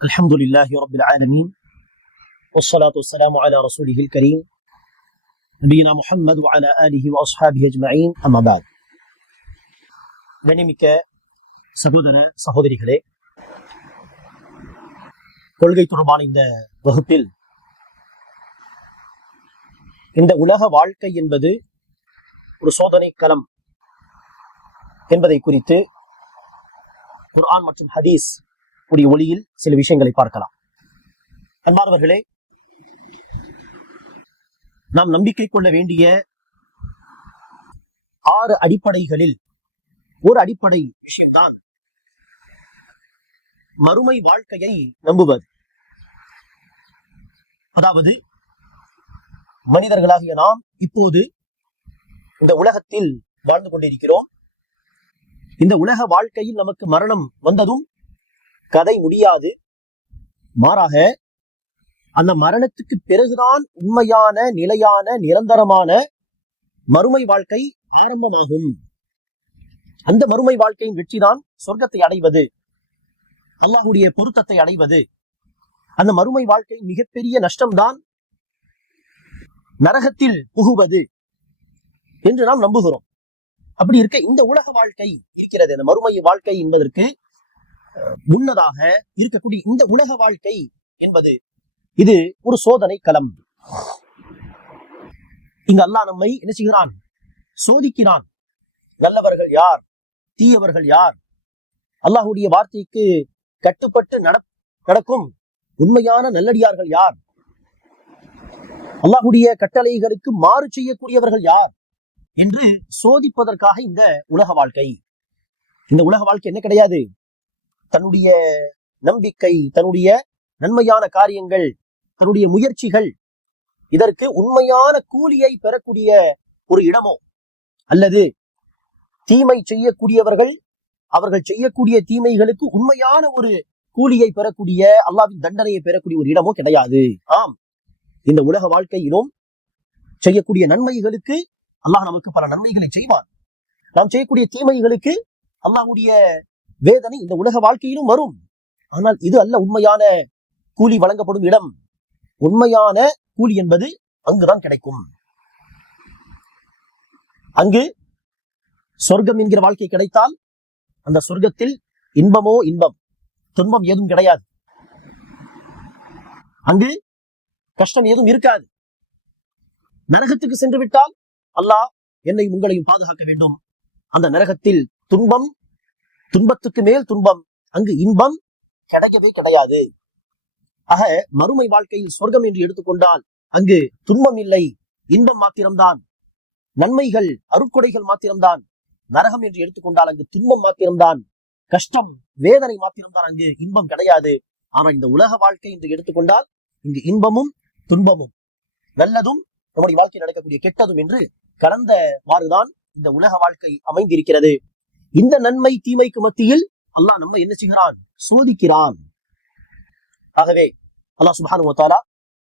الحمد لله رب العالمين والصلاة والسلام على رسوله الكريم نبينا محمد وعلى آله وأصحابه أجمعين أما بعد. கண்ணியமிக்க சகோதர சகோதரிகளே, கொள்கை தொடர்பான இந்த வகுப்பில் இந்த உலக வாழ்க்கை என்பது ஒரு சோதனை களம் என்பதை குறித்து குர்ஆன் மற்றும் ஹதீஸ் உடைய ஒளியில் சில விஷயங்களை பார்க்கலாம். அன்பானவர்களே, நாம் நம்பிக்கை கொள்ள வேண்டிய 6 அடிப்படைகளில் ஒரு அடிப்படை விஷயம்தான் மறுமை வாழ்க்கையை நம்புவது. அதாவது மனிதர்களாகிய நாம் இப்போது இந்த உலகத்தில் வாழ்ந்து கொண்டிருக்கிறோம். இந்த உலக வாழ்க்கையில் நமக்கு மரணம் வந்ததும் கதை முடியாது. மாறாக அந்த மரணத்துக்கு பிறகுதான் உண்மையான, நிலையான, நிரந்தரமான மறுமை வாழ்க்கை ஆரம்பமாகும். அந்த மறுமை வாழ்க்கையின் வெற்றிதான் சொர்க்கத்தை அடைவது, அல்லாஹ்வுடைய பொருத்தத்தை அடைவது. அந்த மறுமை வாழ்க்கை மிகப்பெரிய நஷ்டம்தான் நரகத்தில் புகுவது என்று நாம் நம்புகிறோம். அப்படி இருக்க இந்த உலக வாழ்க்கை இருக்கிறது, அந்த மறுமை வாழ்க்கை என்பதற்கு முன்னதாக இருக்கக்கூடிய இந்த உலக வாழ்க்கை என்பது இது ஒரு சோதனை களம். இங்கு அல்லாஹ் நம்மை என்ன செய்கிறான்? சோதிக்கிறான். நல்லவர்கள் யார், தீயவர்கள் யார், அல்லாஹ்வுடைய வார்த்தைக்கு கட்டுப்பட்டு நடக்கும் உண்மையான நல்லடியார்கள் யார், அல்லாஹ்வுடைய கட்டளைகளுக்கு மாறு செய்யக்கூடியவர்கள் யார் என்று சோதிப்பதற்காக இந்த உலக வாழ்க்கை. இந்த உலக வாழ்க்கை என்ன கிடையாது, தன்னுடைய நம்பிக்கை, தன்னுடைய நன்மையான காரியங்கள், தன்னுடைய முயற்சிகள், இதற்கு உண்மையான கூலியை பெறக்கூடிய ஒரு இடமோ, அல்லது தீமை செய்யக்கூடியவர்கள் அவர்கள் செய்யக்கூடிய தீமைகளுக்கு உண்மையான ஒரு கூலியை பெறக்கூடிய, அல்லாஹ்வின் தண்டனையை பெறக்கூடிய ஒரு இடமோ கிடையாது. ஆம், இந்த உலக வாழ்க்கையிலும் செய்யக்கூடிய நன்மைகளுக்கு அல்லாஹ் நமக்கு பல நன்மைகளை செய்வான். நாம் செய்யக்கூடிய தீமைகளுக்கு அல்லாஹ்வுடைய வேதனை இந்த உலக வாழ்க்கையிலும் வரும். ஆனால் இது அல்ல உண்மையான கூலி வழங்கப்படும் இடம். உண்மையான கூலி என்பது அங்குதான் கிடைக்கும். அங்கு சொர்க்கம் என்கிற வாழ்க்கை கிடைத்தால் அந்த சொர்க்கத்தில் இன்பமோ இன்பம், துன்பம் ஏதும் கிடையாது. அங்கு கஷ்டம் ஏதும் இருக்காது. நரகத்துக்கு சென்று விட்டால் அல்லாஹ் என்னை உங்களையும் பாதுகாக்க வேண்டும். அந்த நரகத்தில் துன்பம், துன்பத்துக்கு மேல் துன்பம், அங்கு இன்பம் கிடைக்கவே கிடையாது. ஆக மறுமை வாழ்க்கையில் சொர்க்கம் என்று எடுத்துக்கொண்டால் அங்கு துன்பம் இல்லை, இன்பம் மாத்திரம்தான், நன்மைகள் அருட்கொடைகள் மாத்திரம்தான். நரகம் என்று எடுத்துக்கொண்டால் அங்கு துன்பம் மாத்திரம்தான், கஷ்டம் வேதனை மாத்திரம்தான், அங்கு இன்பம் கிடையாது. ஆனால் இந்த உலக வாழ்க்கை என்று எடுத்துக்கொண்டால் இங்கு இன்பமும் துன்பமும், நல்லதும் நம்முடைய வாழ்க்கையில் நடக்கக்கூடிய கெட்டதும் என்று கலந்த வாறுதான் இந்த உலக வாழ்க்கை அமைந்திருக்கிறது. இந்த நன்மை தீமைக்கு மத்தியில் அல்லாஹ் நம்ம என்ன செய்கிறான்? சோதிக்கிறான். ஆகவே அல்லாஹ் சுப்ஹானஹு வ தஆலா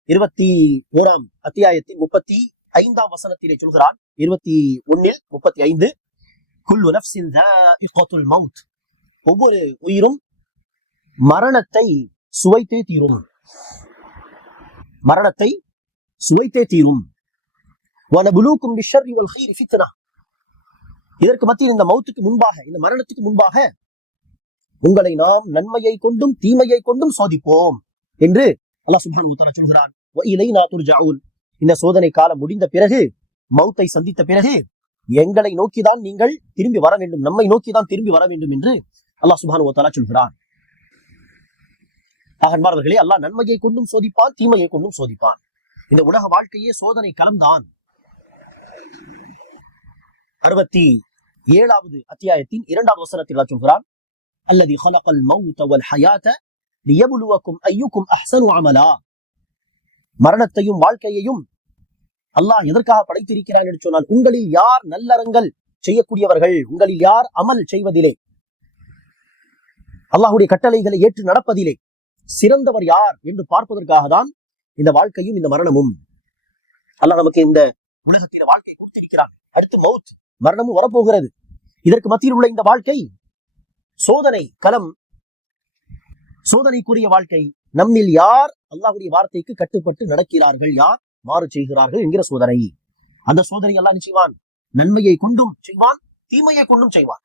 21ஆம் அத்தியாயத்தின் 35ஆம் வசனத்திலே சொல்கிறான், 21:35, குல்லு நஃப்ஸின் ذائقத்துல் மௌத், ஒவ்வொரு உயிரும் மரணத்தை சுவைத்தே தீரும். மரணத்தை சுவைத்தே தீரும். வனபுலூக்கும் பிஷ்ஷர்ரி வல் கைரி ஃபித்னா, இதற்கு மத்தியில் இந்த மௌத்துக்கு முன்பாக, இந்த மரணத்துக்கு முன்பாக உங்களை நாம் நன்மையை கொண்டும் தீமையை கொண்டும் சோதிப்போம் என்று அல்லாஹ் சுப்ஹானஹு வ தஆலா சொல்கிறான். வ இலைனா துர்ஜஊன், இந்த சோதனை காலம் முடிந்த பிறகு, மௌத்தை சந்தித்த பிறகு எங்களை நோக்கிதான் நீங்கள் திரும்பி வர வேண்டும், நம்மை நோக்கிதான் திரும்பி வர வேண்டும் என்று அல்லாஹ் சுப்ஹானஹு வ தஆலா சொல்கிறான். அன்பார்ந்தவர்களே, அல்லாஹ் நன்மையை கொண்டும் சோதிப்பான், தீமையை கொண்டும் சோதிப்பான். இந்த உலக வாழ்க்கையே சோதனை களம்தான். 67ஆவது அத்தியாயத்தின் 2ஆவது வசனத்தில் அல்லாஹ் சொல்கிறான், அல்லதி خلقல் மௌத வல் ஹயாத லியப்லுவக்கும் அய்யுக்கும் அஹ்ஸனு அமலா, மரணத்தையும் வாழ்க்கையையும் அல்லாஹ் எதற்காக படைத்திருக்கிறான் என்று சொன்னால், உங்களில் யார் நல்லறங்கள் செய்யக்கூடியவர்கள், உங்களில் யார் அமல் செய்வதிலே, அல்லாஹ்வுடைய கட்டளைகளை ஏற்று நடப்பதிலே சிறந்தவர் யார் என்று பார்ப்பதற்காக தான் இந்த வாழ்க்கையும் இந்த மரணமும். அல்லாஹ் நமக்கு இந்த உலகத்தில வாழ்க்கை கொடுத்திருக்கிறான். அடுத்து மௌத், மரணமும் வரப்போகிறது. இதற்கு மத்தியில் உள்ள இந்த வாழ்க்கை சோதனை களம். சோதனைக்குரிய வாழ்க்கை. நம்மில் யார் அல்லாஹ்வுடைய வார்த்தைக்கு கட்டுப்பட்டு நடக்கிறார்கள், யார் மாறு செய்கிறார்கள் என்கிற சோதனை. அந்த சோதனை அல்லாஹ் செய்வான், நன்மையை கொண்டும் செய்வான், தீமையை கொண்டும் செய்வான்.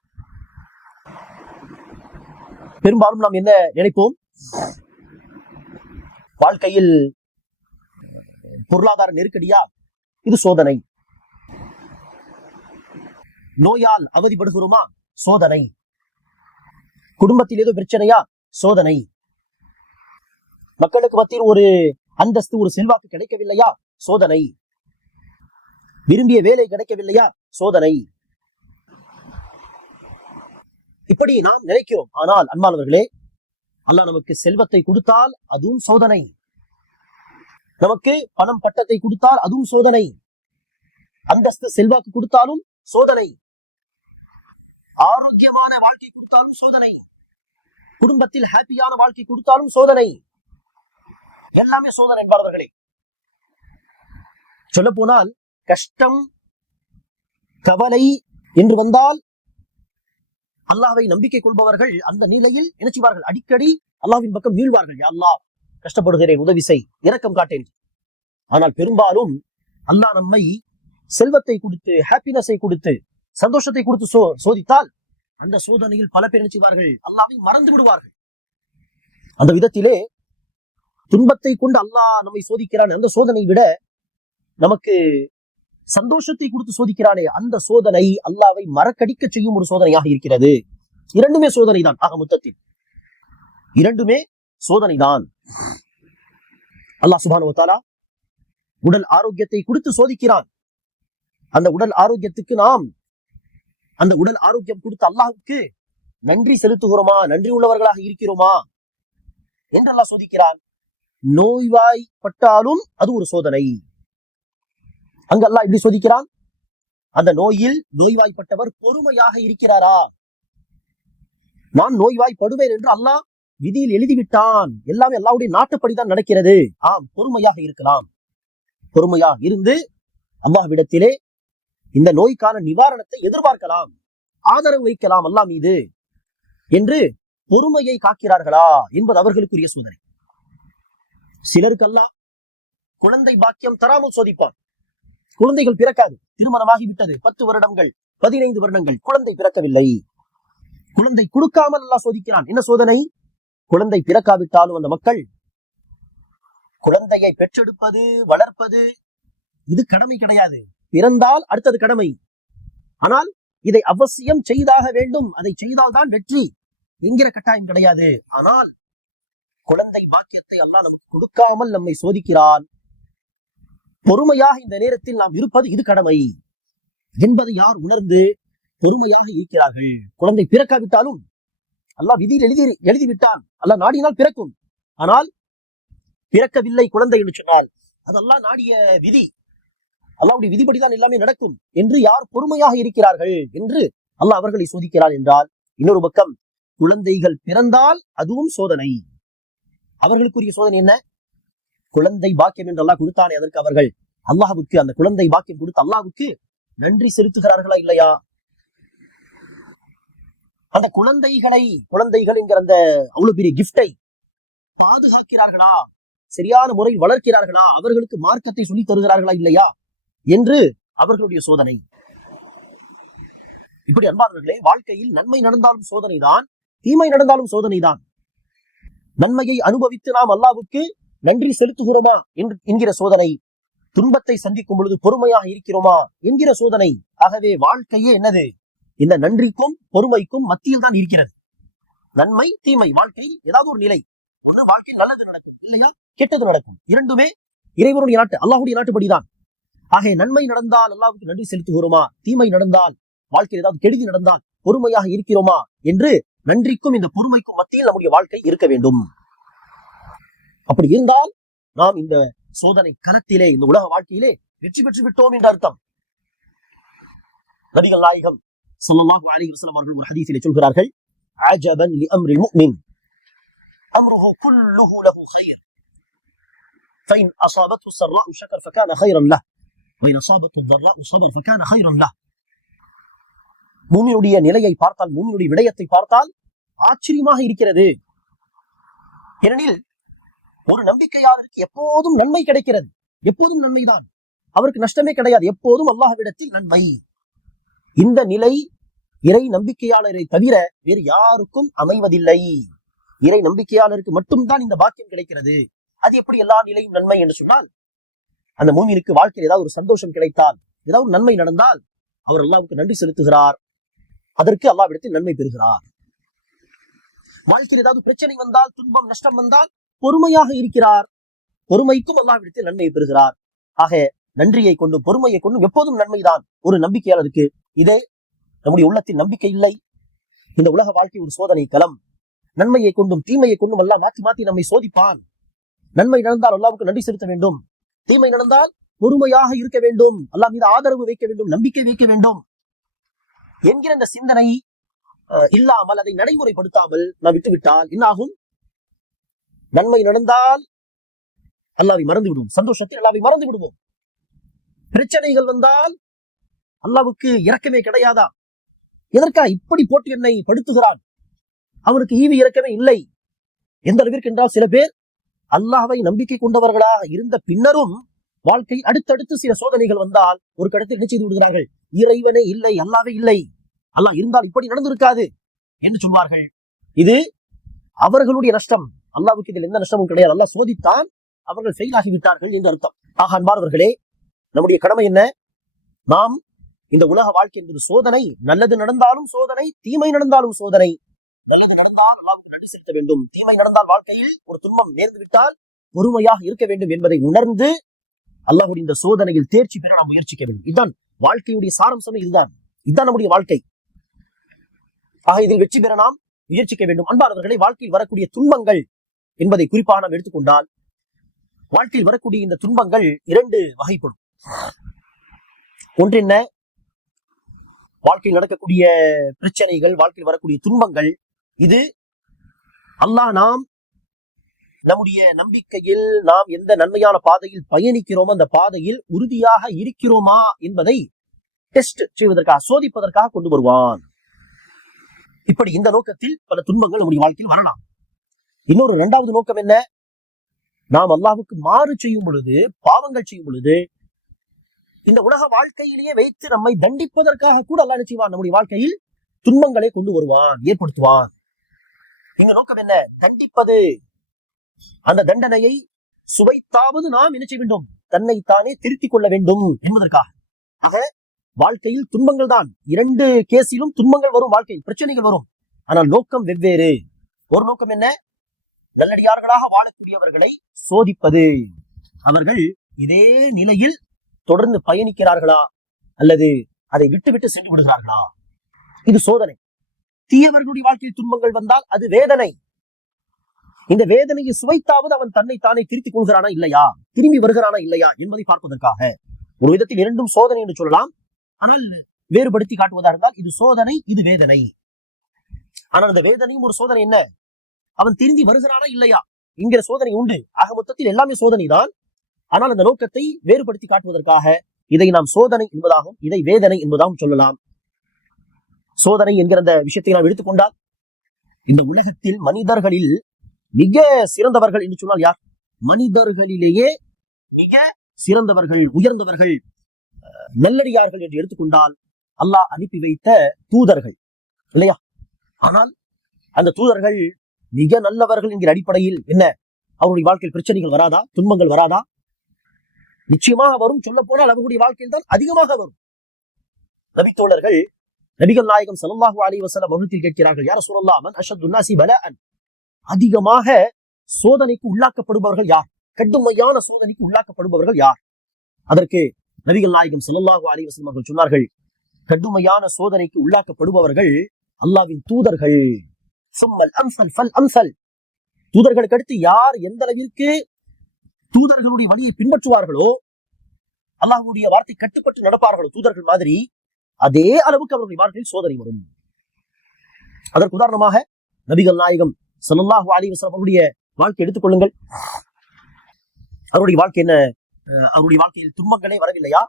பெரும்பாலும் நாம் என்ன நினைப்போம், வாழ்க்கையில் பொருளாதார நெருக்கடியா, இது சோதனை. நோயால் அவதிப்படுகிறோமா, சோதனை. குடும்பத்தில் ஏதோ பிரச்சனையா, சோதனை. மக்களுக்கு மத்தியில் ஒரு அந்தஸ்து, ஒரு செல்வாக்கு கிடைக்கவில்லையா, சோதனை. விரும்பிய வேலை கிடைக்கவில்லையா, சோதனை. இப்படி நாம் நினைக்கிறோம். ஆனால் அன்பானவர்களே, அல்லாஹ் நமக்கு செல்வத்தை கொடுத்தால் அதுவும் சோதனை, நமக்கு பணம் பட்டத்தை கொடுத்தால் அதுவும் சோதனை, அந்தஸ்து செல்வாக்கு கொடுத்தாலும் சோதனை, ஆரோக்கியமான வாழ்க்கை கொடுத்தாலும் சோதனை, குடும்பத்தில் ஹாப்பியான வாழ்க்கை கொடுத்தாலும் சோதனை. எல்லாமே சோதனை என்பார்களே. சொல்ல போனால் கஷ்டம் கவலை என்று வந்தால் அல்லாஹ்வை நம்பிக்கை கொள்பவர்கள் அந்த நிலையில் என்ன செய்வார்கள், அடிக்கடி அல்லாஹ்வின் பக்கம் மீள்வார்கள். யா அல்லாஹ், கஷ்டப்படுகிறேன், உதவி செய், இரக்கம் காட்டேன். ஆனால் பெரும்பாலும் அல்லாஹ் நம்மை செல்வத்தை கொடுத்து, ஹாப்பினஸை கொடுத்து, சந்தோஷத்தை கொடுத்து சோதித்தால் அந்த சோதனையில் பல பேர் என்ன செய்வார்கள், அல்லாஹ்வை மறந்து விடுவார்கள். அந்த விதத்திலே துன்பத்தை கொண்டு அல்லாஹ் நம்மை சோதிக்கிறான். அந்த சோதனை விட நமக்கு சந்தோஷத்தை கொடுத்து சோதிக்கிறானே, அந்த சோதனை அல்லாஹ்வை மறக்கடிக்க செய்யும் ஒரு சோதனையாக இருக்கிறது. இரண்டுமே சோதனை தான். ஆக மொத்தத்தில் இரண்டுமே சோதனை தான். அல்லாஹ் சுப்ஹானஹு வ தஆலா உடல் ஆரோக்கியத்தை கொடுத்து சோதிக்கிறான். அந்த உடல் ஆரோக்கியத்துக்கு நாம், அந்த உடல் ஆரோக்கியம் கொடுத்த அல்லாஹ்வுக்கு நன்றி செலுத்துகிறோமா, நன்றி உள்ளவர்களாக இருக்கிறோமா என்று அல்லாஹ் சோதிக்கிறான். நோய்வாய்ப்பட்டாலும் அது ஒரு சோதனை. அங்க அல்லாஹ் இப்படி சோதிக்கிறான், அந்த நோயில் நோய்வாய்ப்பட்டவர் பொறுமையாக இருக்கிறாரா. நான் நோய்வாய்ப்படுவேன் என்று அல்லாஹ் விதியில் எழுதிவிட்டான். எல்லாமே அல்லாஹ்வுடைய நாட்டுப்படிதான் நடக்கிறது. ஆம், பொறுமையாக இருக்கலாம். பொறுமையாக இருந்து அல்லாஹ்விடத்திலே இந்த நோய்க்கான நிவாரணத்தை எதிர்பார்க்கலாம், ஆதரவு வைக்கலாம் அல்லாஹ் மீது என்று பொறுமையை காக்கிறார்களா என்பது அவர்களுக்குரிய சோதனை. சிலருக்கு அல்லாஹ் குழந்தை பாக்கியம் தராமல் சோதிப்பான். குழந்தைகள் பிறக்காது, திருமணமாகி விட்டது, 10 வருடங்கள் 15 வருடங்கள் குழந்தை பிறக்கவில்லை. குழந்தை கொடுக்காமல் அல்லாஹ் சோதிக்கிறான். என்ன சோதனை? குழந்தை பிறக்காவிட்டாலும் அந்த மக்கள் குழந்தையை பெற்றெடுப்பது, வளர்ப்பது இது கடமை கிடையாது. பிறந்தால் அடுத்தது கடமை. ஆனால் இதை அவசியம் செய்தாக வேண்டும், அதை செய்தால்தான் வெற்றி என்கிற கட்டாயம் கிடையாது. ஆனால் குழந்தை பாக்கியத்தை அல்லாஹ் நமக்கு கொடுக்காமல் நம்மை சோதிக்கிறான். பொறுமையாக இந்த நேரத்தில் நாம் இருப்பது இது கடமை என்பதை யார் உணர்ந்து பொறுமையாக இருக்கிறார்கள். குழந்தை பிறக்காவிட்டாலும் அல்லாஹ் விதியில் எழுதிவிட்டான். அல்லாஹ் நாடினால் பிறக்கும். ஆனால் பிறக்கவில்லை குழந்தை என்று சொன்னால் அது அல்லாஹ் நாடிய விதி, அல்லாஹ்வுடைய விதிப்படிதான் எல்லாமே நடக்கும் என்று யார் பொறுமையாக இருக்கிறார்கள் என்று அல்லாஹ் அவர்களை சோதிக்கிறான் என்றால், இன்னொரு பக்கம் குழந்தைகள் பிறந்தால் அதுவும் சோதனை. அவர்களுக்குரிய சோதனை என்ன? குழந்தை பாக்கியம் என்று அல்லாஹ் கொடுத்தானே, அதற்கு அவர்கள் அல்லாஹ்வுக்கு, அந்த குழந்தை பாக்கியம் கொடுத்த அல்லாஹ்வுக்கு நன்றி செலுத்துகிறார்களா இல்லையா? அந்த குழந்தைகள் என்கிற அந்த அவ்வளவு பெரிய கிஃப்டை பாதுகாக்கிறார்களா, சரியான முறையில் வளர்க்கிறார்களா, அவர்களுக்கு மார்க்கத்தை சொல்லி தருகிறார்களா இல்லையா என்று அவர்களுடைய சோதனை. இப்படி அன்பானவர்களே, வாழ்க்கையில் நன்மை நடந்தாலும் சோதனைதான், தீமை நடந்தாலும் சோதனைதான். நன்மையை அனுபவித்து நாம் அல்லாஹ்வுக்கு நன்றி செலுத்துகிறோமா என்கிற சோதனை, துன்பத்தை சந்திக்கும் பொழுது பொறுமையாக இருக்கிறோமா என்கிற சோதனை. ஆகவே வாழ்க்கையே என்னது? இந்த நன்றிக்கும் பொறுமைக்கும் மத்தியில் தான் இருக்கிறது. நன்மை தீமை வாழ்க்கையில் ஏதாவது ஒரு நிலை, ஒண்ணு வாழ்க்கையில் நல்லது நடக்கும், இல்லையா கெட்டது நடக்கும். இரண்டுமே இறைவனுடைய நாட்டு, அல்லாஹ்வுடைய நாட்டுப்படிதான். ஆகவே நன்மை நடந்தால் அல்லாஹ்வுக்கு நன்றி செலுத்துகிறோமா, தீமை நடந்தால், வாழ்க்கையில் ஏதாவது கெடுதி நடந்தால் பொறுமையாக இருக்கிறோமா என்று நன்றிக்கும் இந்த பொறுமைக்கும் மத்தியில் நம்முடைய வாழ்க்கை இருக்க வேண்டும். அப்படி இருந்தால் நாம் இந்த சோதனை களத்திலே, இந்த உலக வாழ்க்கையிலே வெற்றி பெற்று விட்டோம் என்ற அர்த்தம். நபிகள் நாயகம் ஸல்லல்லாஹு அலைஹி வஸல்லம் அவர்கள் ஒரு ஹதீஸிலே சொல்கிறார்கள், அஜபன் லிஅம்ரில் முஃமின் அம்ருஹு குல்லுஹு லஹு கைர் ஃபைன் அஸாபத்ஹு ஸர்ராஉ ஷக்கர் ஃபகான கைரன் லஹ் வைன் அஸாபத்ஹு ضர்ராஉ ஸபர் ஃபகான கைரன் லஹ். மூமினுடைய நிலையை பார்த்தால், மூமினுடைய விடயத்தை பார்த்தால் ஆச்சரியமாக இருக்கிறது. ஏனெனில் ஒரு நம்பிக்கையாளருக்கு எப்போதும் நன்மை கிடைக்கிறது, எப்போதும் நன்மைதான், அவருக்கு நஷ்டமே கிடையாது, எப்போதும் அல்லாஹ்விடத்தில் நன்மை. இந்த நிலை இறை நம்பிக்கையாளரை தவிர வேறு யாருக்கும் அமைவதில்லை. இறை நம்பிக்கையாளருக்கு மட்டும்தான் இந்த பாக்கியம் கிடைக்கிறது. அது எப்படி எல்லா நிலையும் நன்மை என்று சொன்னால், அந்த மூமினுக்கு வாழ்க்கையில் ஏதாவது ஒரு சந்தோஷம் கிடைத்தால், ஏதாவது ஒரு நன்மை நடந்தால் அவர் அல்லாஹ்வுக்கு நன்றி செலுத்துகிறார், அதற்கு அல்லாஹ்விடத்தில் நன்மை பெறுகிறார். வாழ்க்கையில் ஏதாவது பிரச்சனை வந்தால், துன்பம் நஷ்டம் வந்தால் பொறுமையாக இருக்கிறார், பொறுமைக்கும் அல்லாஹ்விடத்தில் நன்மையை பெறுகிறார். ஆக நன்றியை கொண்டும் பொறுமையை கொண்டும் எப்போதும் நன்மைதான் ஒரு நம்பிக்கையாளருக்கு. இதே நம்முடைய உள்ளத்தில் நம்பிக்கை இல்லை, இந்த உலக வாழ்க்கை ஒரு சோதனை களம். நன்மையை கொண்டும் தீமையை கொண்டும் அல்லாஹ் மாற்றி மாற்றி நம்மை சோதிப்பான். நன்மை நடந்தால் அல்லாஹ்வுக்கு நன்றி செலுத்த வேண்டும், தீமை நடந்தால் பொறுமையாக இருக்க வேண்டும், அல்லாஹ் மீது ஆதரவு வைக்க வேண்டும், நம்பிக்கை வைக்க வேண்டும் என்கிற இந்த சிந்தனை இல்லாமல், அதை நடைமுறைப்படுத்தாமல் நாம் விட்டுவிட்டால் என்னாகும்? நன்மை நடந்தால் அல்லாஹ்வை மறந்து விடுவோம், சந்தோஷத்தில் அல்லாஹ்வை மறந்து விடுவோம். பிரச்சனைகள் வந்தால் அல்லாஹ்வுக்கு இரக்கமே கிடையாதா? எதற்கா இப்படி போட்டு என்னை படுத்துகிறான்? அவனுக்கு ஈவு இரக்கமே இல்லை. எந்த அளவிற்கு என்றால், சில பேர் அல்லாஹ்வை நம்பிக்கை கொண்டவர்களாக இருந்த பின்னரும் வாழ்க்கை அடுத்தடுத்து சில சோதனைகள் வந்தால் ஒரு கடத்தில் என்ன செய்து விடுகிறார்கள்? இறைவனே இல்லை, அல்லாஹ்வே இல்லை, அல்லாஹ் இருந்தால் இப்படி நடந்திருக்காது என்று சொல்வார்கள். இது அவர்களுடைய நஷ்டம், அல்லாஹ்வுக்கு இதில் எந்த நஷ்டமும் கிடையாது. அல்லாஹ் சோதித்தான், அவர்கள் ஃபெயில் ஆகிவிட்டார்கள் என்று அர்த்தம். ஆக அன்பார்வர்களே, நம்முடைய கடமை என்ன? நாம் இந்த உலக வாழ்க்கை என்பது சோதனை. நல்லது நடந்தாலும் சோதனை, தீமை நடந்தாலும் சோதனை. நல்லது நடந்தால் அல்லாஹ்வுக்கு நன்றி செலுத்த வேண்டும், தீமை நடந்தால் வாழ்க்கையில் ஒரு துன்பம் நேர்ந்து விட்டால் பொறுமையாக இருக்க வேண்டும் என்பதை உணர்ந்து அல்லாஹ்வுடைய இந்த சோதனையில் தேர்ச்சி பெற நாம் முயற்சிக்க வேண்டும். இதுதான் வாழ்க்கையுடைய சாரம்சமே, இதுதான் நம்முடைய வாழ்க்கை. ஆக இதில் வெற்றி பெற நாம் முயற்சிக்க வேண்டும். அன்பானவர்களை, வாழ்க்கையில் வரக்கூடிய துன்பங்கள் என்பதை குறிப்பாக நாம் எடுத்துக்கொண்டால், வாழ்க்கையில் வரக்கூடிய இந்த துன்பங்கள் இரண்டு வகைப்படும். ஒன்று என்ன? வாழ்க்கையில் நடக்கக்கூடிய பிரச்சனைகள், வாழ்க்கையில் வரக்கூடிய துன்பங்கள், இது அல்லாஹ் நாம் நம்முடைய நம்பிக்கையில் நாம் எந்த நன்மையான பாதையில் பயணிக்கிறோமோ அந்த பாதையில் உறுதியாக இருக்கிறோமா என்பதை டெஸ்ட் செய்வதற்காக, சோதிப்பதற்காக கொண்டு வருவான். இப்படி இந்த நோக்கத்தில் பல துன்பங்கள் நம்முடைய வாழ்க்கையில் வரலாம். இன்னொரு இரண்டாவது நோக்கம் என்ன? நாம் அல்லாஹ்வுக்கு மாறு செய்யும் பொழுது, பாவங்கள் செய்யும் பொழுது, இந்த உலக வாழ்க்கையிலேயே வைத்து நம்மை தண்டிப்பதற்காக கூட அல்லாஹ் என்ன செய்வான்? நம்முடைய வாழ்க்கையில் துன்பங்களை கொண்டு வருவான், ஏற்படுத்துவான். எங்க நோக்கம் என்ன? தண்டிப்பது. அந்த தண்டனையை சுவைத்தாவது நாம் என்ன செய்ய வேண்டும்? தன்னைத்தானே திருத்திக் கொள்ள வேண்டும் என்பதற்காக. ஆக வாழ்க்கையில் துன்பங்கள் தான், இரண்டு கேஸிலும் துன்பங்கள் வரும், வாழ்க்கையில் பிரச்சனைகள் வரும். ஆனால் நோக்கம் வெவ்வேறு. ஒரு நோக்கம் என்ன? நல்லடியார்களாக வாழக்கூடியவர்களை சோதிப்பது. அவர்கள் இதே நிலையில் தொடர்ந்து பயணிக்கிறார்களா அல்லது அதை விட்டு விட்டு சென்று விடுகிறார்களா? இது சோதனை. தீயவர்களுடைய வாழ்க்கையில் துன்பங்கள் வந்தால் அது வேதனை. இந்த வேதனையை சுவைத்தாவது அவன் தன்னை தானே திருத்திக் கொள்கிறானா இல்லையா, திரும்பி வருகிறானா இல்லையா என்பதை பார்ப்பதற்காக. ஒரு விதத்தில் இரண்டும் சோதனை என்று சொல்லலாம். ஆனால் வேறுபடுத்தி காட்டுவதாக இருந்தால் இது சோதனை, இது வேதனை. ஆனால் அந்த வேதனையும் ஒரு சோதனை. என்ன? அவன் திரும்பி வருகிறானா இல்லையா என்கிற சோதனை உண்டு. ஆக மொத்தத்தில் எல்லாமே சோதனை தான். ஆனால் அந்த நோக்கத்தை வேறுபடுத்தி காட்டுவதற்காக இதை நாம் சோதனை என்பதாகவும் இதை வேதனை என்பதாகவும் சொல்லலாம். சோதனை என்கிற அந்த விஷயத்தை நாம் எடுத்துக்கொண்டால், இந்த உலகத்தில் மனிதர்களில் மிக சிறந்தவர்கள் என்று சொன்னால் யார்? மனிதர்களிலேயே மிக சிறந்தவர்கள், உயர்ந்தவர்கள், நல்லடியார்கள் என்று எடுத்துக்கொண்டால் அல்லாஹ் அனுப்பி வைத்த தூதர்கள் இல்லையா? ஆனால் அந்த தூதர்கள் மிக நல்லவர்கள் என்கிற அடிப்படையில் என்ன, அவருடைய வாழ்க்கையில் பிரச்சனைகள் வராதா? துன்பங்கள் வராதா? நிச்சயமாக வரும். சொல்ல போனால் அவர்களுடைய வாழ்க்கையில் தான் அதிகமாக வரும். நபித்தோழர்கள் நபிகள் நாயகம் ஸல்லல்லாஹு அலைஹி வஸல்லம் அவர்கள் கேட்கிறார்கள், யா ரசூலல்லாஹ், மன் அஷத்து நாஸி பலாஅன், அதிகமாக சோதனைக்கு உள்ளாக்கப்படுபவர்கள் யார்? கடுமையான சோதனைக்கு உள்ளாக்கப்படுபவர்கள் யார்? அதற்கு நபிகள் நாயகம் ஸல்லல்லாஹு அலைஹி வஸல்லம் அவர்கள் சொன்னார்கள், கடுமையான சோதனைக்கு உள்ளாக்கப்படுபவர்கள் அல்லாஹ்வின் தூதர்கள். சும்மல் அம்சல் ஃபல் அம்சல். தூதர்களுக்கு அடுத்து யார் எந்த அளவிற்கு தூதர்களுடைய வழியை பின்பற்றுவார்களோ, அல்லாஹ்வுடைய வார்த்தை கட்டுப்பட்டு நடப்பார்களோ தூதர்கள் மாதிரி, அதே அளவுக்கு அவர்களுடைய வாழ்க்கையில் சோதனை வரும். அதற்கு உதாரணமாக நபிகள் நாயகம் ஸல்லல்லாஹு அலைஹி வஸல்லம் அவருடைய வாழ்க்கை எடுத்துக்கொள்ளுங்கள். அவருடைய வாழ்க்கை என்ன? அவருடைய வாழ்க்கையில் துன்பங்களே வரவில்லையா?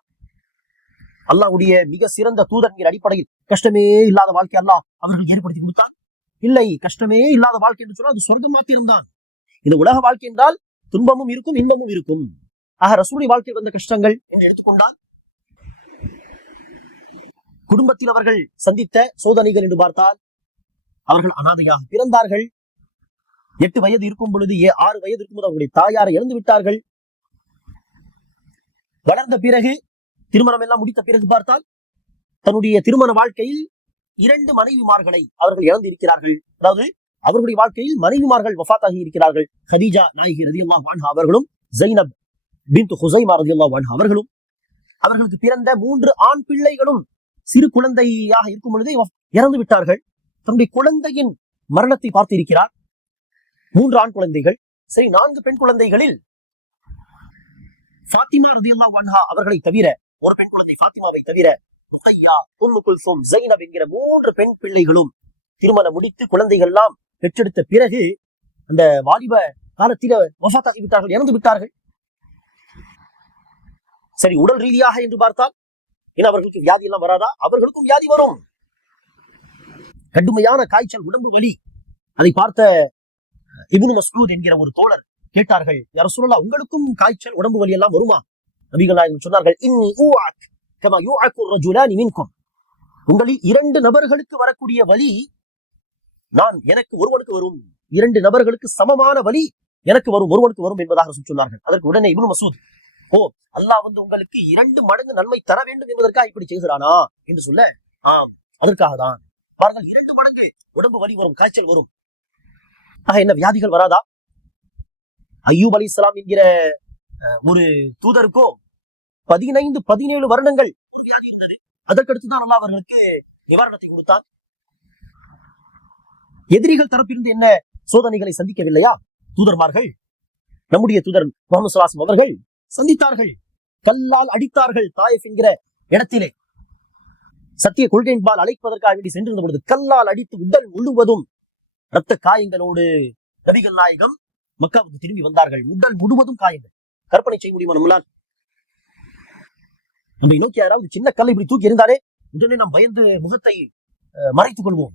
அல்லாஹ்வுடைய மிக சிறந்த தூதர் அடிப்படையில் கஷ்டமே இல்லாத வாழ்க்கை அல்லாஹ் அவர்கள் ஏற்படுத்தி கொடுத்தான். இல்லை, கஷ்டமே இல்லாத வாழ்க்கை என்று சொன்னால் அது சொர்க்கம் மாத்திரம்தான். இந்த உலக வாழ்க்கை என்றால் துன்பமும் இருக்கும், இன்பமும் இருக்கும். ஆக ரசூலுடைய வாழ்க்கை வந்த கஷ்டங்கள் என்று எடுத்துக்கொண்டால், குடும்பத்தில் அவர்கள் சந்தித்த சோதனைகள் என்று பார்த்தால், அவர்கள் அனாதையாக பிறந்தார்கள். 8 வயது இருக்கும் பொழுது 6 வயது இருக்கும்போது அவர்களுடைய தாயாரை இழந்து விட்டார்கள். வளர்ந்த பிறகு, திருமணம் எல்லாம் முடித்த பிறகு பார்த்தால், தன்னுடைய திருமண வாழ்க்கையில் 2 மனைவிமார்களை அவர்கள் இழந்து இருக்கிறார்கள். அதாவது அவர்களுடைய வாழ்க்கையில் மனைவிமார்கள் வஃபாத்தாகி இருக்கிறார்கள். ஹதீஜா நாயகி ரலியல்லாஹு அன்ஹா அவர்களும், ஸைனப் பின்த் ஹுஸைமா ரலியல்லாஹு அன்ஹா அவர்களும். அவர்களுக்கு பிறந்த 3 ஆண் பிள்ளைகளும் சிறு குழந்தையாக இருக்கும் பொழுதே இறந்து விட்டார்கள். தன்னுடைய குழந்தையின் மரணத்தை பார்த்து இருக்கிறார். 3 ஆண் குழந்தைகள், சரி 4 பெண் குழந்தைகளில் ஃபாத்திமா ரலியல்லாஹு அன்ஹா அவர்களை தவிர, ஒரு பெண் குழந்தை ஃபாத்திமாவை தவிர, ருக்கையா, உம்மு குல்சூம், ஸைனப் என்கிற 3 பெண் பிள்ளைகளும் திருமணம் முடித்து குழந்தைகள் எல்லாம் பெற்றெடுத்த பிறகு அந்த வாலிப காலத்தில வஃபாத்தாகி விட்டார்கள், இறந்து விட்டார்கள். சரி, உடல் ரீதியாக என்று பார்த்தால், ஏன்னா அவர்களுக்கு வியாதி எல்லாம் வராதா? அவர்களுக்கும் வியாதி வரும். கடுமையான காய்ச்சல், உடம்பு வலி. அதை பார்த்த இப்னு மஸ்ஊத் என்கிற ஒரு தோழர் கேட்டார்கள், யா ரசூலல்லாஹ், உங்களுக்கும் காய்ச்சல், உடம்பு வலி எல்லாம் வருமா? நபிகள் நாயகம் சொன்னார்கள், இன்னி ஊஅக் கமா யூஅக்கு ரஜுலானி மின்கும். உங்களில் 2 நபர்களுக்கு வரக்கூடிய வலி எனக்கு ஒருவனுக்கு வரும். 2 நபர்களுக்கு சமமான வலி எனக்கு வரும், ஒருவனுக்கு வரும் என்பதாக சொன்னார்கள். அதற்கு உடனே இப்னு மஸ்ஊத், அல்லாஹ் உங்களுக்கு 2 மடங்கு நன்மை தர வேண்டும் என்பதற்காக இப்படி செய்கிறானா என்று சொல்ல, ஆம், அதற்காக தான். பாருங்கள், 2 மடங்கு உடம்பு வலி வரும், காய்ச்சல் வரும். என்ன வியாதிகள் வராதா? அய்யூப் அலைஹிஸ்ஸலாம் என்கிற ஒரு தூதருக்கோ 15-17 வருடங்கள் ஒரு வியாதி இருந்தது. அதற்கடுத்துதான் அல்லாஹ் அவர்களுக்கு நிவாரணத்தை கொடுத்தான். எதிரிகள் தரப்பிலிருந்து என்ன சோதனைகளை சந்திக்கவில்லையா தூதர்மார்கள்? நம்முடைய தூதர் முஹம்மது ஸல்லல்லாஹு அலைஹி வஸல்லம் அவர்கள் சந்தித்தார்கள். கல்லால் அடித்தார்கள். தாயிஃப் என்கிற இடத்திலே சத்திய கொள்கையின்பால் அழைப்பதற்காக வேண்டி சென்றிருந்த பொழுது கல்லால் அடித்து உடல் முழுவதும் இரத்த காயங்களோடு நபிகள் நாயகம் மக்காவுக்கு திரும்பி வந்தார்கள். உடல் முழுவதும் காயங்கள். கற்பனை செய்ய முடியுமா நம்மளால்? நம்மை நோக்கி யாராவது சின்ன கல்லை இப்படி தூக்கி எறிந்தாலே உடனே நாம் பயந்து முகத்தை மறைத்துக் கொள்வோம்.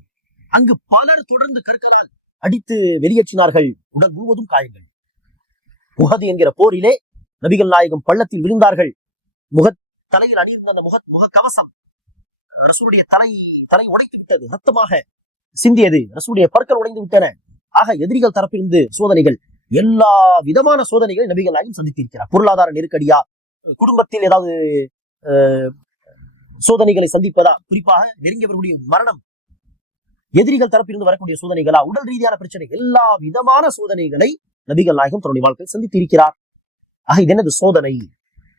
அங்கு பலர் தொடர்ந்து கற்களால் அடித்து வெளியேற்றினார்கள். உடல் முழுவதும் காயங்கள். உஹது என்கிற போரிலே நபிகள் நாயகம் பள்ளத்தில் விழுந்தார்கள். தலையில் அணியிருந்த அந்த முக கவசம் ரசூலுடைய தலை உடைத்து விட்டது. ரத்தமாக சிந்தியது. ரசூலுடைய பற்கள் உடைந்து விட்டன. ஆக எதிரிகள் தரப்பிலிருந்து சோதனைகள், எல்லா விதமான சோதனைகளை நபிகள் நாயகம் சந்தித்திருக்கிறார். பொருளாதார நெருக்கடியா, குடும்பத்தில் ஏதாவது சோதனைகளை சந்திப்பதா, குறிப்பாக நெருங்கியவர்களுடைய மரணம், எதிரிகள் தரப்பிலிருந்து வரக்கூடிய சோதனைகளா, உடல் ரீதியான பிரச்சனை, எல்லா விதமான சோதனைகளை நபிகள் நாயகம் தன்னுடைய வாழ்க்கையில் சந்தித்திருக்கிறார். ஆக இது என்னது? சோதனை.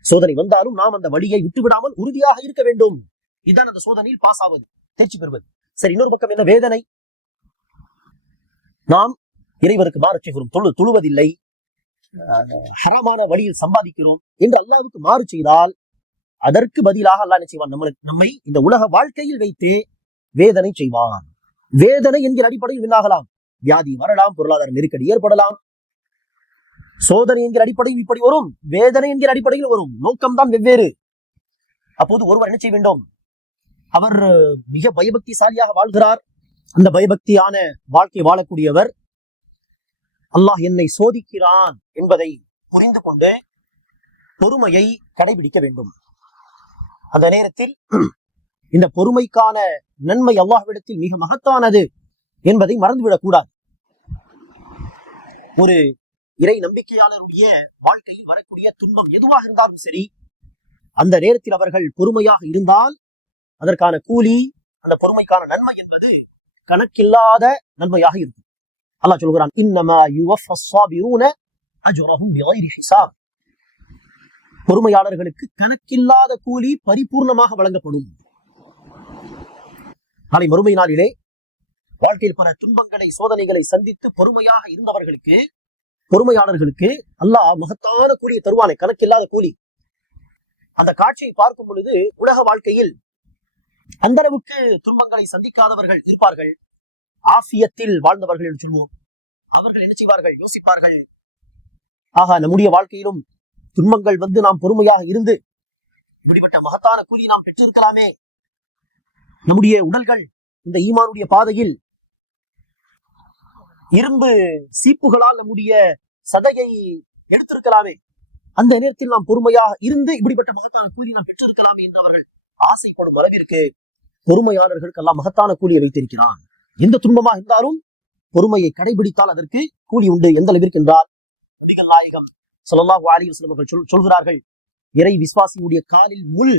சோதனை வந்தாலும் நாம் அந்த வழியை விட்டுவிடாமல் உறுதியாக இருக்க வேண்டும். இதுதான் அந்த சோதனையில் பாஸ் ஆவது, தேர்ச்சி பெறுவது. சரி, இன்னொரு பக்கம் என்ன? வேதனை. நாம் இறைவனுக்கு மாறு செய்கிறோம், தொழுவதில்லை, ஹராமான வழியில் சம்பாதிக்கிறோம் என்று அல்லாஹ்வுக்கு மாறு செய்தால் அதற்கு பதிலாக அல்லாஹ் என்ன செய்வான்? நம்மை இந்த உலக வாழ்க்கையில் வைத்து வேதனை செய்வான். வேதனை என்கிற அடிப்படையில் விண்ணாகலாம். வியாதி வரலாம், பொருளாதார நெருக்கடி ஏற்படலாம். சோதனை என்கிற அடிப்படையில் இப்படி வரும், வேதனை என்கிற அடிப்படையில் வரும். நோக்கம்தான் வெவ்வேறு. அப்போது ஒருவர் என்ன செய்ய வேண்டும்? அவர் மிக பயபக்திசாலியாக வாழ்கிறார். அந்த பயபக்தியான வாழ்க்கை வாழக்கூடியவர் அல்லாஹ் என்னை சோதிக்கிறான் என்பதை புரிந்து கொண்டு பொறுமையை கடைபிடிக்க வேண்டும். அந்த நேரத்தில் இந்த பொறுமைக்கான நன்மை அல்லாஹ்விடத்தில் மிக மகத்தானது என்பதை மறந்துவிடக் கூடாது. ஒரு இறை நம்பிக்கையாளருடைய வாழ்க்கையில் வரக்கூடிய துன்பம் எதுவாக இருந்தாலும் சரி, அந்த நேரத்தில் அவர்கள் பொறுமையாக இருந்தால் அதற்கான கூலி, அந்த பொறுமைக்கான நன்மை என்பது கணக்கில்லாத நன்மையாக இருக்கும். அல்லாஹ் சொல்கிறான், இன்னமா யுவஃபஸ் ஸாபிரூன அஜ்ரஹும் பிகைரி ஹிசாப். பொறுமையாளர்களுக்கு கணக்கில்லாத கூலி பரிபூர்ணமாக வழங்கப்படும். நாளை மறுமை நாளிலே வாழ்க்கையில் பல துன்பங்களை, சோதனைகளை சந்தித்து பொறுமையாக இருந்தவர்களுக்கு, பொறுமையாளர்களுக்கு அல்லாஹ் மகத்தான கூலியை தருவானே, கணக்கில்லாத கூலி. அந்த காட்சியை பார்க்கும் பொழுது உலக வாழ்க்கையில் அந்த அளவுக்கு துன்பங்களை சந்திக்காதவர்கள் இருப்பார்கள். ஆஃபியத்தில் வாழ்ந்தவர்கள் என்று சொல்வோம். அவர்கள் என்ன செய்வார்கள்? யோசிப்பார்கள், ஆகா, நம்முடைய வாழ்க்கையிலும் துன்பங்கள் வந்து நாம் பொறுமையாக இருந்து இப்படிப்பட்ட மகத்தான கூலி நாம் பெற்றிருக்கலாமே. நம்முடைய உடல்கள் இந்த ஈமானுடைய பாதையில் இரும்பு சீப்புகளால் நம்முடைய சதையை எடுத்திருக்கலாமே, அந்த நேரத்தில் நாம் பொறுமையாக இருந்து இப்படிப்பட்ட மகத்தான கூலி நாம் பெற்றிருக்கலாமே என்று அவர்கள் ஆசைப்படும் அளவிற்கு பொறுமையாளர்களுக்கு எல்லாம் மகத்தான கூலியை வைத்திருக்கிறான். எந்த துன்பமாக இருந்தாலும் பொறுமையை கடைபிடித்தால் அதற்கு கூலி உண்டு. எந்த அளவிற்கு என்றால் நபிகள் நாயகம் ஸல்லல்லாஹு அலைஹி வஸல்லம் அவர்கள் சொல்கிறார்கள், இறை விசுவாசியுடைய காலில் முள்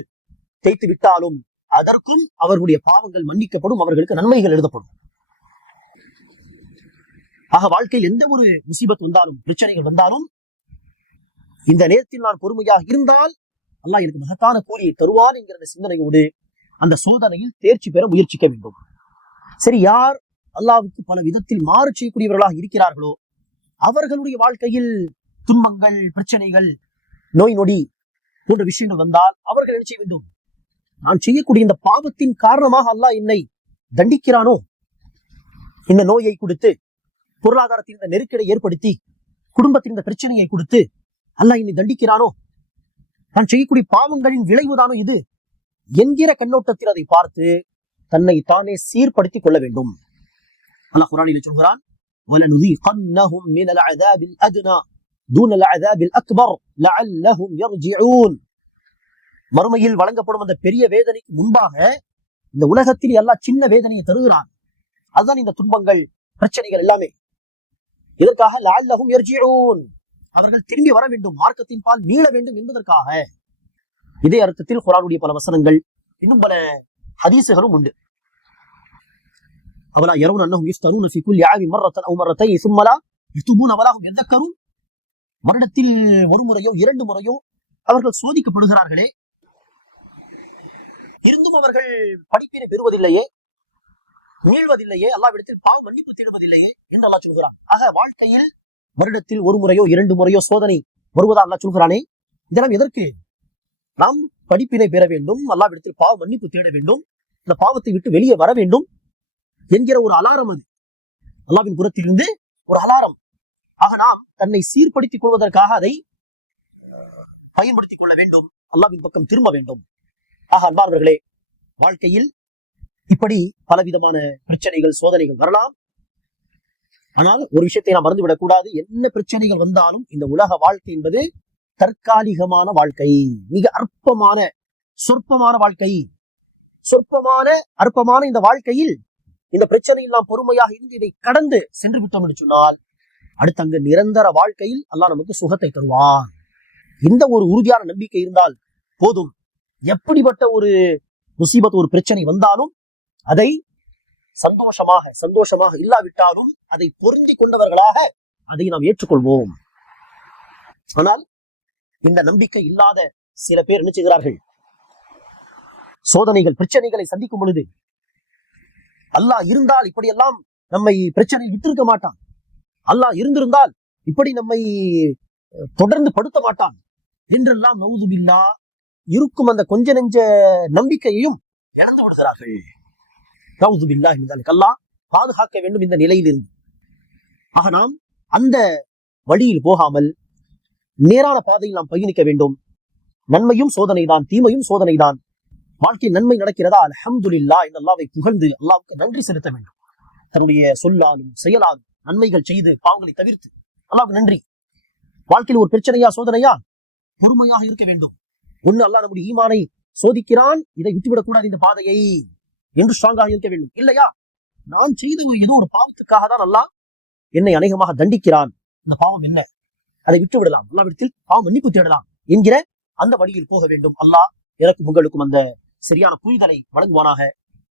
தேய்த்து விட்டாலும் அதற்கும் அவர்களுடைய பாவங்கள் மன்னிக்கப்படும், அவர்களுக்கு நன்மைகள் எழுதப்படும். ஆக வாழ்க்கையில் எந்த ஒரு முசீபத் வந்தாலும், பிரச்சனைகள் வந்தாலும், இந்த நேரத்தில் நான் பொறுமையாக இருந்தால் அல்லாஹ் எனக்கு மகத்தான கூலியை தருவான் என்கிற சிந்தனையோடு அந்த சோதனையில் தேர்ச்சி பெற முயற்சிக்க வேண்டும். சரி, யார் அல்லாஹ்வுக்கு பல விதத்தில் மாறு செய்யக்கூடியவர்களாக இருக்கிறார்களோ அவர்களுடைய வாழ்க்கையில் துன்பங்கள், பிரச்சனைகள், நோய் நொடி போன்ற விஷயங்கள் வந்தால் அவர்கள் என்ன செய்ய வேண்டும்? நான் செய்யக்கூடிய இந்த பாவத்தின் காரணமாக அல்லாஹ் என்னை தண்டிக்கிறானோ, இந்த நோயை கொடுத்து, பொருளாதாரத்தின் இந்த நெருக்கடை ஏற்படுத்தி, குடும்பத்தின் இந்த பிரச்சனையை கொடுத்து அல்லாஹ் என்னை தண்டிக்கிறானோ, நான் செய்யக்கூடிய பாவங்களின் விளைவுதானோ இது என்கிற கண்ணோட்டத்தில் அதை பார்த்து தன்னை தானே சீர்படுத்திக் கொள்ள வேண்டும். அல்லாஹ் குர்ஆனில் சொல்கிறான், وَلَنُذِيقَنَّهُمْ مِنَ الْعَذَابِ الْأَدْنَى دُونَ الْعَذَابِ الْأَكْبَرِ لَعَلَّهُمْ يَرْجِعُونَ. மறுமையில் வழங்கப்படும் அந்த பெரிய வேதனைக்கு முன்பாக இந்த உலகத்தில் அல்லாஹ் சின்ன வேதனையை தருகிறான். அதுதான் இந்த துன்பங்கள், பிரச்சனைகள் எல்லாமே. இதற்காக லஅல்லஹும் யர்ஜிஊன், அவர்கள் திரும்பி வர வேண்டும், மார்க்கத்தின் பால் மீள வேண்டும் என்பதற்காக. இதே அர்த்தத்தில் குர்ஆனுடைய பல வசனங்கள், இன்னும் பல ஹதீசுகளும் உண்டு. அவலா யரவுன அன்னஹும் யுஃப்தனூன ஃபீ குல்லி ஆமின் மர்ரத்தன் அவ் மர்ரத்தைன் ثم لا يتوبون ولا هم يذكرون. வருடத்தில் ஒரு முறையோ இரண்டு முறையோ அவர்கள் சோதிக்கப்படுகிறார்களே, இருந்தும் அவர்கள் படிப்பினை பெறுவதில்லையே, மீள்வதில்லையே, அல்லாஹ்விடத்தில் பாவ மன்னிப்பு தேடுவதில்லையே என்று அல்லாஹ் சொல்கிறான். ஆக வாழ்க்கையில் வருடத்தில் ஒரு முறையோ இரண்டு முறையோ சோதனை வருவதா அல்லாஹ் சொல்கிறானே, இதெல்லாம் எதற்கு? நாம் படிப்பினை பெற வேண்டும், அல்லாஹ்விடத்தில் பாவ மன்னிப்பு தேட வேண்டும், இந்த பாவத்தை விட்டு வெளியே வர வேண்டும் என்கிற ஒரு அலாரம். அது அல்லாஹ்வின் புறத்திலிருந்து ஒரு அலாரம். ஆக நாம் தன்னை சீர்படுத்திக் கொள்வதற்காக அதை பயன்படுத்திக் கொள்ள வேண்டும், அல்லாஹ்வின் பக்கம் திரும்ப வேண்டும். ஆக அன்பார்வர்களே, வாழ்க்கையில் இப்படி பலவிதமான பிரச்சனைகள், சோதனைகள் வரலாம். ஆனால் ஒரு விஷயத்தை நாம் மறந்துவிடக் கூடாது. என்ன பிரச்சனைகள் வந்தாலும் இந்த உலக வாழ்க்கை என்பது தற்காலிகமான வாழ்க்கை, மிக அற்பமான சொற்பமான வாழ்க்கை. சொற்பமான அற்பமான இந்த வாழ்க்கையில் இந்த பிரச்சனையில் நாம் பொறுமையாக இருந்து இதை கடந்து சென்று விட்டோம் என்று சொன்னால் அடுத்த அங்கு நிரந்தர வாழ்க்கையில் அல்லாஹ் நமக்கு சுகத்தை தருவான். இந்த ஒரு உறுதியான நம்பிக்கை இருந்தால் போதும். எப்படிப்பட்ட ஒரு முசீபத், ஒரு பிரச்சனை வந்தாலும் அதை சந்தோஷமாக இல்லாவிட்டாலும் அதை பொருந்தி கொண்டவர்களாக அதை நாம் ஏற்றுக்கொள்வோம். ஆனால் இந்த நம்பிக்கை இல்லாத சில பேர் என்ன செய்கிறார்கள்? சோதனைகள், பிரச்சனைகளை சந்திக்கும் பொழுது அல்லாஹ் இருந்தால் இப்படியெல்லாம் நம்மை பிரச்சனை விட்டிருக்க மாட்டான், அல்லாஹ் இருந்திருந்தால் இப்படி நம்மை தொடர்ந்து படுத்த மாட்டான் என்றெல்லாம் நவுதுபில்லா இருக்கும் அந்த கொஞ்ச நெஞ்ச நம்பிக்கையையும் இழந்து விடுகிறார்கள். நவுதுபில்லா என்றால் அல்லாஹ் பாதுகாக்க வேண்டும் இந்த நிலையிலிருந்து. ஆக நாம் அந்த வழியில் போகாமல் நேரான பாதையில் நாம் பயணிக்க வேண்டும். நன்மையும் சோதனைதான், தீமையும் சோதனைதான். வாழ்க்கை நன்மை நடக்கிறதா, அல்ஹம்துலில்லாஹ் என்று அல்லாஹ்வை புகழ்ந்து அல்லாஹ்வுக்கு நன்றி செலுத்த வேண்டும். தன்னுடைய சொல்லாலும் செயலாலும் நன்மைகள் செய்து பாவங்களை தவிர்த்து அல்லாஹ்வுக்கு நன்றி. வாழ்க்கையில் ஒரு பிரச்சனையா, சோதனையா, பொறுமையாக இருக்க வேண்டும். ஒண்ணு அல்லாஹ் நம்முடைய ஈமானை சோதிக்கிறான், இதை விட்டுவிடக் கூடாது இந்த பாதையை என்று ஸ்ட்ராங்காக இருக்க வேண்டும். இல்லையா, நான் செய்த ஏதோ ஒரு பாவத்துக்காக தான் அல்லாஹ் என்னை அநேகமாக தண்டிக்கிறான், இந்த பாவம் என்ன, அதை விட்டு விடலாம், அல்லாஹ்விடத்தில் பாவம் மன்னிப்பு தேடலாம் என்கிற அந்த வழியில் போக வேண்டும். அல்லாஹ் எனக்கும் உங்களுக்கும் அந்த சரியான புரிதலை வழங்குவானாக.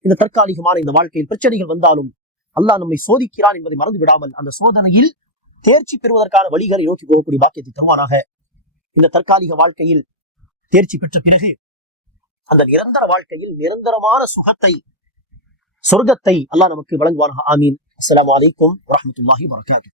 இந்த தற்காலிகமான இந்த வாழ்க்கையில் பிரச்சனைகள் வந்தாலும் அல்லாஹ் நம்மை சோதிக்கிறான் என்பதை மறந்து விடாமல் அந்த சோதனையில் தேர்ச்சி பெறுவதற்கான வழிகளை நோக்கி போகக்கூடிய பாக்கியத்தை தருவானாக. இந்த தற்காலிக வாழ்க்கையில் தேர்ச்சி பெற்ற பிறகு அந்த நிரந்தர வாழ்க்கையில் நிரந்தரமான சுகத்தை, சொர்க்கத்தை அல்லாஹ் நமக்கு வழங்குவானாக. ஆமீன். அஸ்ஸலாமு அலைக்கும் வரஹ்மத்துல்லாஹி வபரகாத்துஹு.